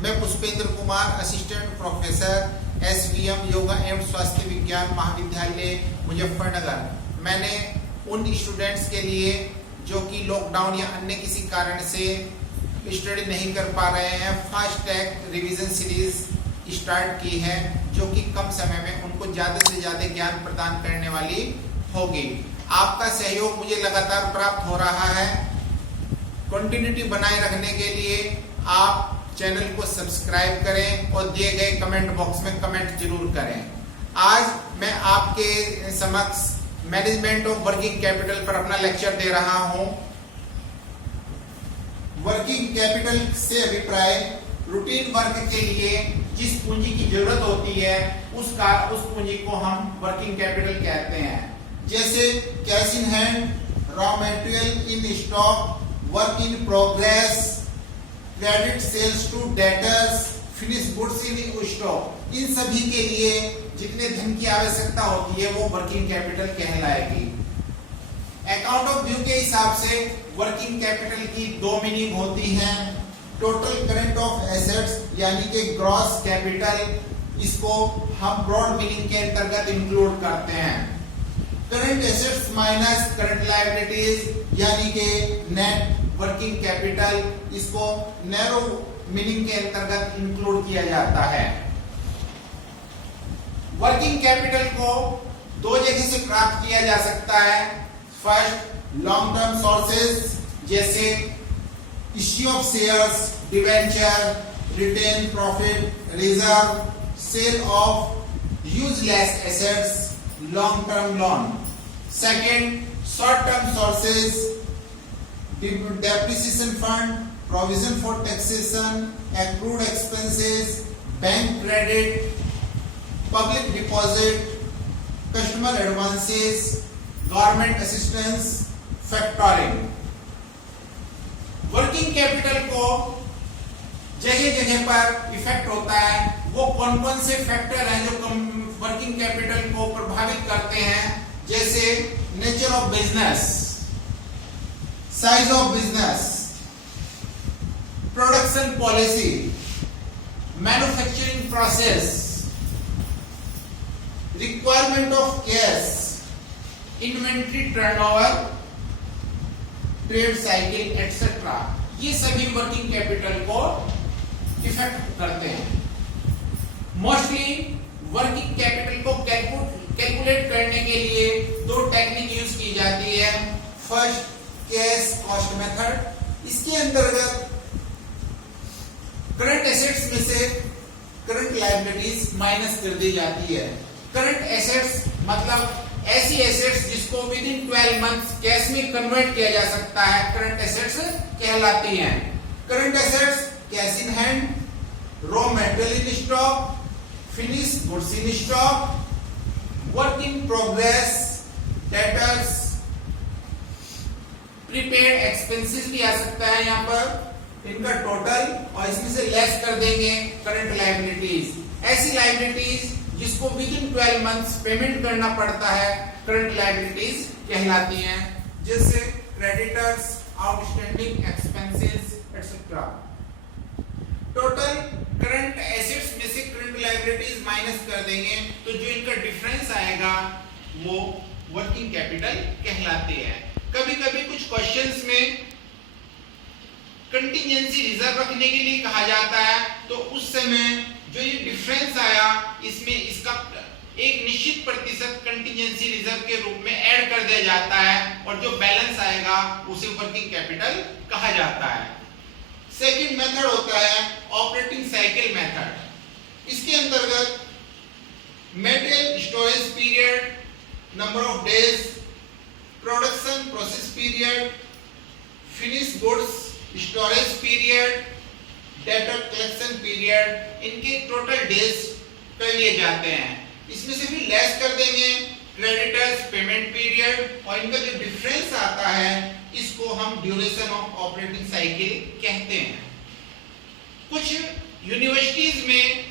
मैं Pushpendra Kumar, assistant professor SVM yoga एवं स्वास्थ्य विज्ञान महाविद्यालय मुजफ्फरनगर। मैंने उन स्टूडेंट्स के लिए जो कि लॉकडाउन या अन्य किसी कारण से स्टडी नहीं कर पा रहे हैं, fast track revision series start की है, जो कि कम समय में उनको ज्यादा से ज्यादा ज्ञान प्रदान करने वाली होगी। आपका सहयोग मुझे लगातार प्राप्त हो रहा है। कंटिन्यूटी बनाए रखने के लिए आप चैनल को सब्सक्राइब करें और दिए गए कमेंट बॉक्स में कमेंट जरूर करें। आज मैं आपके समक्ष मैनेजमेंट ऑफ वर्किंग कैपिटल पर अपना लेक्चर दे रहा हूं। वर्किंग कैपिटल से अभिप्राय रूटीन वर्क के लिए जिस पूंजी की जरूरत होती है उस पूंजी को हम वर्किंग कैपिटल कहते हैं। जैसे cash in hand, raw material in stock, work in progress, credit sales to debtors, finish goods in stock, इन सभी के लिए जितने धन की आवश्यकता होती है वो वर्किंग कैपिटल कहलाएगी। अकाउंट ऑफ व्यू के हिसाब से वर्किंग कैपिटल की दो मीनिंग होती हैं। टोटल करंट ऑफ एसेट्स यानी कि ग्रॉस कैपिटल, इसको हम ब्रॉड मीनिंग के अंतर्गत इंक्लूड करते हैं। Current assets minus current liabilities यानी कि नेट वर्किंग कैपिटल, इसको नैरो मीनिंग के अंतर्गत इंक्लूड किया जाता है। वर्किंग कैपिटल को दो जगह से प्राप्त किया जा सकता है। फर्स्ट, लॉन्ग टर्म सोर्सेज जैसे issue of shares, debenture, retained profit, reserve, sale of useless assets, long term loan. Second, short term sources, depreciation fund, provision for taxation, accrued expenses, bank credit, public deposit, customer advances, government assistance, factoring। Working capital को जगह जगह पर effect होता है। वो कौन कौन से फैक्टर हैं जो वर्किंग कैपिटल को प्रभावित करते हैं? जैसे nature of business, size of business, production policy, manufacturing process, requirement of cash, inventory turnover, trade cycle etcetera, ये सभी वर्किंग कैपिटल को इफेक्ट करते हैं। मोस्टली वर्किंग कैपिटल को कैलकुलेट करने के लिए दो टेक्निक यूज की जाती है। First, cash cost method. इसके अंतर्गत करंट एसेट्स में से करंट लायबिलिटीज माइनस कर दी जाती है। करंट एसेट्स मतलब ऐसी एसेट्स जिसको विद इन 12 मंथ्स कैश में कन्वर्ट किया जा सकता है, करंट एसेट्स कहलाती हैं। Current assets cash in hand, raw material in stock, finish goods in stock, work in progress, debtors, prepaid expenses भी आ सकता है यहाँ पर, इनका टोटल, और इसमें से लेस कर देंगे करंट लायबिलिटीज। ऐसी लायबिलिटीज जिसको विद इन 12 मंथ्स पेमेंट करना पड़ता है, करंट लायबिलिटीज कहलाती हैं। जैसे creditors, outstanding expenses etcetera. Total current assets में से करंट लायबिलिटीज माइनस कर देंगे तो जो इनका डिफरेंस आएगा वो वर्किंग कैपिटल कहलाती है। कभी कभी कुछ क्वेश्चंस में कंटिजेंसी रिजर्व रखने के लिए कहा जाता है, तो उस समय जो ये डिफरेंस आया इसमें इसका एक निश्चित प्रतिशत कंटिजेंसी रिजर्व के रूप में ऐड कर दिया जाता है और जो बैलेंस आएगा उसे वर्किंग कैपिटल कहा जाता है। सेकंड मेथड होता है ऑपरेटिंग साइकिल मेथड। इसके अंतर्गत material storage period, number of days, production process period, finish goods storage period, debtor collection period, इनके टोटल डेज कर लिए जाते हैं। इसमें से भी लेस कर देंगे क्रेडिटर्स पेमेंट पीरियड, और इनका जो डिफरेंस आता है इसको हम ड्यूरेशन ऑफ ऑपरेटिंग साइकिल कहते हैं। कुछ यूनिवर्सिटीज में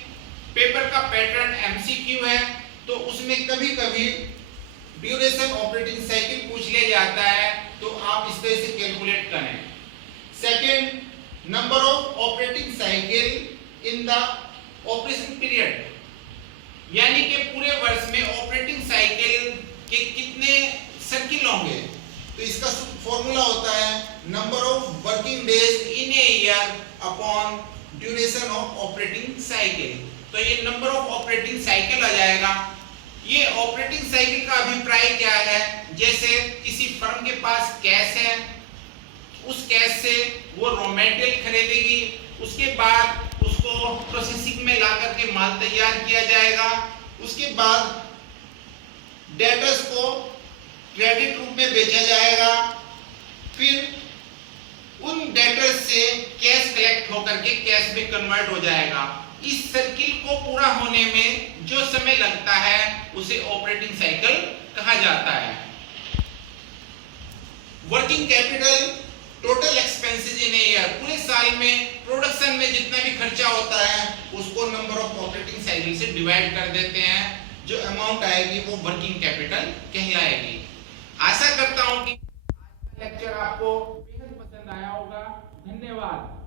पेपर का पैटर्न एमसीक्यू है, तो उसमें कभी कभी ड्यूरेशन ऑपरेटिंग साइकिल पूछ लिया जाता है, तो आप इस तरह से कैलकुलेट करें। Second, number of operating cycle in the operation period, यानी कि पूरे वर्ष में ऑपरेटिंग साइकिल के कितने सर्किल होंगे। तो इसका फॉर्मूला होता है number of working days in a year upon duration of operating cycle. तो ये नंबर ऑफ ऑपरेटिंग साइकिल आ जाएगा। ये ऑपरेटिंग साइकिल का अभिप्राय क्या है, जैसे किसी फर्म के पास कैश है, उस कैश से वो रॉ मटेरियल खरीदेगी, उसके बाद उसको प्रोसेसिंग में ला करके माल तैयार किया जाएगा, उसके बाद डेटर्स को क्रेडिट रूप में बेचा जाएगा, फिर उन डेटर्स से कैश कलेक्ट होकर के कैश में कन्वर्ट हो जाएगा। इस सर्किल को पूरा होने में जो समय लगता है उसे ऑपरेटिंग साइकिल कहा जाता है। Working capital total expenses in a year, पूरे साल में प्रोडक्शन में जितना भी खर्चा होता है उसको नंबर ऑफ ऑपरेटिंग साइकिल से डिवाइड कर देते हैं, जो अमाउंट आएगी वो वर्किंग कैपिटल कहलाएगी। आशा करता हूं कि आज का लेक्चर आपको बेहद पसंद आया होगा। धन्यवाद।